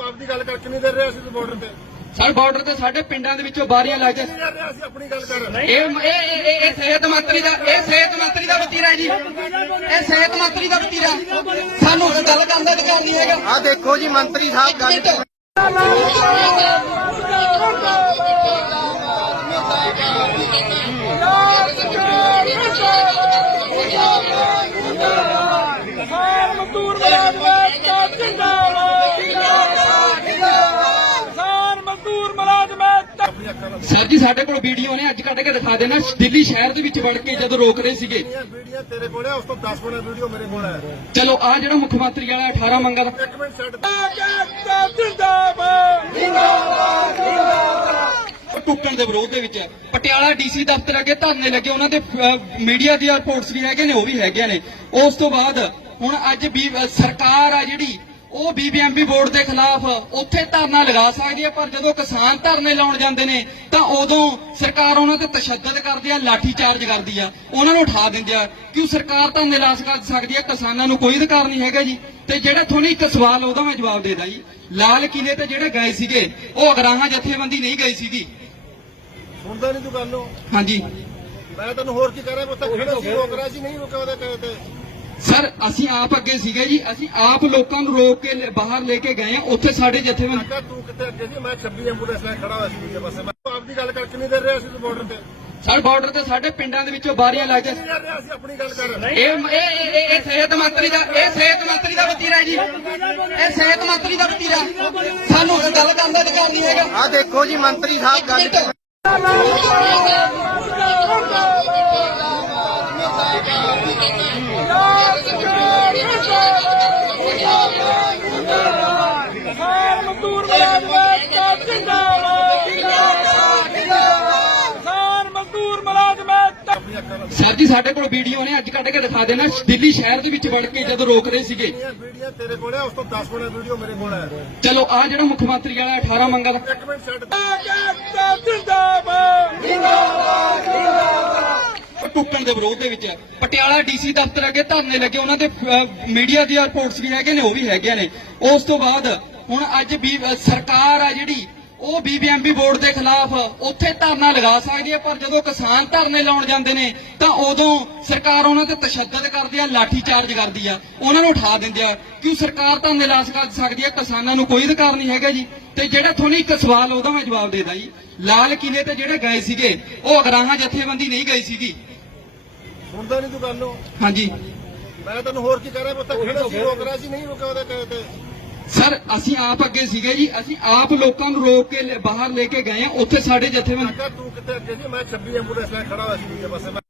ਆਪਦੀ ਗੱਲ ਕਰ ਕਿੰਨੀ ਦੇਰ ਰਹੇ ਅਸੀਂ ਬਾਰਡਰ ਤੇ ਸਰ ਬਾਰਡਰ ਤੇ ਸਾਡੇ ਪਿੰਡਾਂ ਦੇ ਵਿੱਚੋਂ ਬਾਰੀਆਂ ਲੱਗ ਜਾ ਨਹੀਂ ਅਸੀਂ ਆਪਣੀ ਗੱਲ ਕਰ ਰਹੇ ਮਤੂਰ ਸਰ ਜੀ ਸਾਡੇ ਕੋਲ ਵੀਡੀਓ ਨੇ ਅੱਜ ਕੱਢ ਕੇ ਦਿਖਾ ਦੇਣਾ ਦਿੱਲੀ ਸ਼ਹਿਰ ਦੇ ਵਿੱਚ ਵੜ ਕੇ ਜਦੋਂ ਰੋਕ ਰਹੇ ਸੀਗੇ ਵੀਡੀਓ ਵੀਡੀਓ ਤੇਰੇ ਕੋਲ ਕੋਲ ਹੈ ਹੈ ਉਸ ਤੋਂ 10 ਮਿੰਟ ਮੇਰੇ ਚਲੋ ਆ ਜਿਹੜਾ ਮੁੱਖ ਮੰਤਰੀ ਵਾਲਾ 18 ਮੰਗਾ ਟੁੱਟਣ ਦੇ ਵਿਰੋਧ ਦੇ ਵਿੱਚ ਪਟਿਆਲਾ ਡੀਸੀ ਦਫ਼ਤਰ ਅੱਗੇ ਧਰਨੇ ਲੱਗੇ ਉਹਨਾਂ ਦੇ ਮੀਡੀਆ ਦੀ ਰਿਪੋਰਟਸ ਵੀ ਹੈਗੇ ਨੇ ਉਹ ਵੀ ਹੈਗੇ ਨੇ ਉਸ ਤੋਂ ਬਾਅਦ ਹੁਣ ਅੱਜ ਵੀ ਸਰਕਾਰ ਆ ਜਿਹੜੀ ਉਹ ਬੀਬੀਐਮਬੀ ਬੋਰਡ ਦੇ ਖਿਲਾਫ ਉੱਥੇ ਧਰਨਾ ਲਗਾ ਸਕਦੀ ਹੈ ਪਰ ਜਦੋਂ ਕਿਸਾਨ ਧਰਨੇ ਲਾਉਣ ਜਾਂਦੇ ਨੇ ਤਾਂ ਉਦੋਂ ਸਰਕਾਰ ਉਹਨਾਂ ਤੇ ਤਸ਼ੱਦਦ ਕਰਦੀ ਆ ਲਾਠੀ ਚਾਰਜ ਕਰਦੀ ਆ ਉਹਨਾਂ ਨੂੰ ਉਠਾ ਦਿੰਦੇ ਆ ਕਿਉਂ ਸਰਕਾਰ ਤਾਂ ਨਿਰਾਸ਼ ਕਰ ਸਕਦੀ ਹੈ ਕਿਸਾਨਾਂ ਨੂੰ ਕੋਈ ਅਧਿਕਾਰ ਨਹੀਂ ਹੈਗਾ ਜੀ ਤੇ ਜਿਹੜਾ ਤੁਹਾਨੂੰ ਇੱਕ ਸਵਾਲ ਉਹਦਾ ਮੈਂ ਜਵਾਬ ਦੇਦਾ ਜੀ ਲਾਲ ਕਿਲੇ ਤੇ ਜਿਹੜੇ ਗਏ ਸੀਗੇ ਉਹ ਅਗਰਾਹਾਂ ਜਥੇਬੰਦੀ ਨਹੀਂ ਗਈ ਸੀਗੀ ਹੁੰਦਾ ਨਹੀਂ ਤੂੰ ਗੱਲ ਹਾਂਜੀ ਮੈਂ ਤੁਹਾਨੂੰ ਹੋਰ ਕੀ ਕਰਾਂ ਉਹ ਤਾਂ ਖੜਾ ਸੀ ਰੋਕ ਰਿਹਾ ਜੀ ਨਹੀਂ ਰੋਕਿਆ ਉਹਦੇ ਕਹੇ ਤੇ ਸਰ ਅਸੀਂ ਆਪ ਅੱਗੇ ਸੀਗੇ ਜੀ ਅਸੀਂ ਆਪ ਲੋਕਾਂ ਨੂੰ ਰੋਕ ਕੇ ਬਾਹਰ ਲੈ ਕੇ ਗਏ ਆ ਉੱਥੇ ਸਾਡੇ ਜਥੇ ਮੈਂ ਤੂੰ ਕਿੱਥੇ ਅੱਗੇ ਸੀ ਮੈਂ 26 ਐਂਬੂਲੈਂਸ ਲੈ ਖੜਾ ਹੋਇਆ ਸੀ ਜੀ ਬਸ ਮੈਂ ਆਪ ਦੀ ਗੱਲ ਕਰ ਨਹੀਂ ਦੇ ਰਿਹਾ ਸੀ ਬਾਰਡਰ ਤੇ ਸਰ ਬਾਰਡਰ ਤੇ ਸਾਡੇ ਪਿੰਡਾਂ ਦੇ ਵਿੱਚੋਂ ਬਾਰੀਆਂ ਲੱਗ ਗਏ ਆਪਣੀ ਗੱਲ ਕਰ ਇਹ ਇਹ ਇਹ ਸਿਹਤ ਮੰਤਰੀ ਦਾ ਇਹ ਸਿਹਤ ਮੰਤਰੀ ਦਾ ਵਤੀਰਾ ਜੀ ਇਹ ਸਿਹਤ ਮੰਤਰੀ ਦਾ ਵਤੀਰਾ ਸਾਨੂੰ ਗੱਲ ਕਰਨ ਦਾ ਅਧਿਕਾਰ ਨਹੀਂ ਹੈਗਾ ਆ ਦੇਖੋ ਜੀ ਮੰਤਰੀ ਸਾਹਿਬ ਗੱਲ ਸਰ ਜੀ ਸਾਡੇ ਕੋਲ ਵੀਡੀਓ ਨੇ ਅੱਜ ਕੱਢ ਕੇ ਦਿਖਾ ਦੇਣਾ ਦਿੱਲੀ ਸ਼ਹਿਰ ਦੇ ਵਿੱਚ ਵੜ ਕੇ ਜਦੋਂ ਰੋਕ ਰਹੇ ਸੀਗੇ ਚਲੋ ਆ ਜਿਹੜਾ ਮੁੱਖ ਮੰਤਰੀ ਵਾਲਾ 18 ਮੰਗਾ ਟੁੱਟਣ ਦੇ ਵਿਰੋਧ ਦੇ ਵਿੱਚ ਪਟਿਆਲਾ ਡੀਸੀ ਦਫ਼ਤਰ ਅੱਗੇ ਧਰਨੇ ਲੱਗੇ ਉਹਨਾਂ ਦੇ ਮੀਡੀਆ ਦੀਆਂ ਰਿਪੋਰਟਸ ਵੀ ਹੈਗੇ ਨੇ ਉਹ ਵੀ ਹੈਗੇ ਨੇ ਉਸ ਤੋਂ ਬਾਅਦ ਹੁਣ ਅੱਜ ਵੀ ਸਰਕਾਰ ਆ ਜਿਹੜੀ ਉਹ ਬੀਬੀਐਮਬੀ ਬੋਰਡ ਦੇ ਖਿਲਾਫ ਉੱਥੇ ਧਰਨਾ ਲਗਾ ਸਕਦੀ ਹੈ ਪਰ ਜਦੋਂ ਕਿਸਾਨ ਧਰਨੇ ਲਾਉਣ ਜਾਂਦੇ ਨੇ ਤਾਂ ਉਦੋਂ ਸਰਕਾਰ ਉਹਨਾਂ ਤੇ ਤਸ਼ੱਦਦ ਕਰਦੀ ਆ ਲਾਠੀ ਚਾਰਜ ਕਰਦੀ ਆ ਉਹਨਾਂ ਨੂੰ ਉਠਾ ਦਿੰਦੇ ਆ ਕਿ ਸਰਕਾਰ ਤਾਂ ਨਿਲਾਸ ਕਰ ਸਕਦੀ ਹੈ ਕਿਸਾਨਾਂ ਨੂੰ ਕੋਈ ਅਧਿਕਾਰ ਨਹੀਂ ਹੈਗਾ ਜੀ ਤੇ ਜਿਹੜਾ ਤੁਹਾਨੂੰ ਇੱਕ ਸਵਾਲ ਉਹਦਾ ਮੈਂ ਜਵਾਬ ਦੇਦਾ ਜੀ ਲਾਲ ਕਿਲੇ ਤੇ ਜਿਹੜੇ ਗਏ ਸੀਗੇ ਉਹ ਅਗਰਾਹਾਂ ਜਥੇਬੰਦੀ ਨਹੀਂ ਗਈ ਸੀਗੀ ਹੁੰਦਾ ਨਹੀਂ ਤੂੰ ਗੱਲ ਹਾਂਜੀ ਮੈਂ ਤੁਹਾਨੂੰ ਹੋਰ ਕੀ ਕਰਾਂ ਪੁੱਤ ਖੜਾ ਸੀ ਉਹ ਅਗਰਾਹਾਂ ਸੀ ਨਹੀਂ ਰੋਕਿਆ ਉਹਦੇ ਕਹੇ ਤੇ ਸਰ ਅਸੀਂ ਆਪ ਅੱਗੇ ਸੀਗੇ ਜੀ ਅਸੀਂ ਆਪ ਲੋਕਾਂ ਨੂੰ ਰੋਕ ਕੇ ਬਾਹਰ ਲੈ ਕੇ ਗਏ ਆ ਉੱਥੇ ਸਾਡੇ ਜਥੇਬੰਦ ਤੂੰ ਕਿੱਥੇ ਅੱਗੇ ਸੀ ਮੈਂ 26 ਐਂਬੂਲੈਂਸ ਲੈ ਖੜਾ ਹੋਇਆ ਸੀ ਜੀ ਪਾਸੇ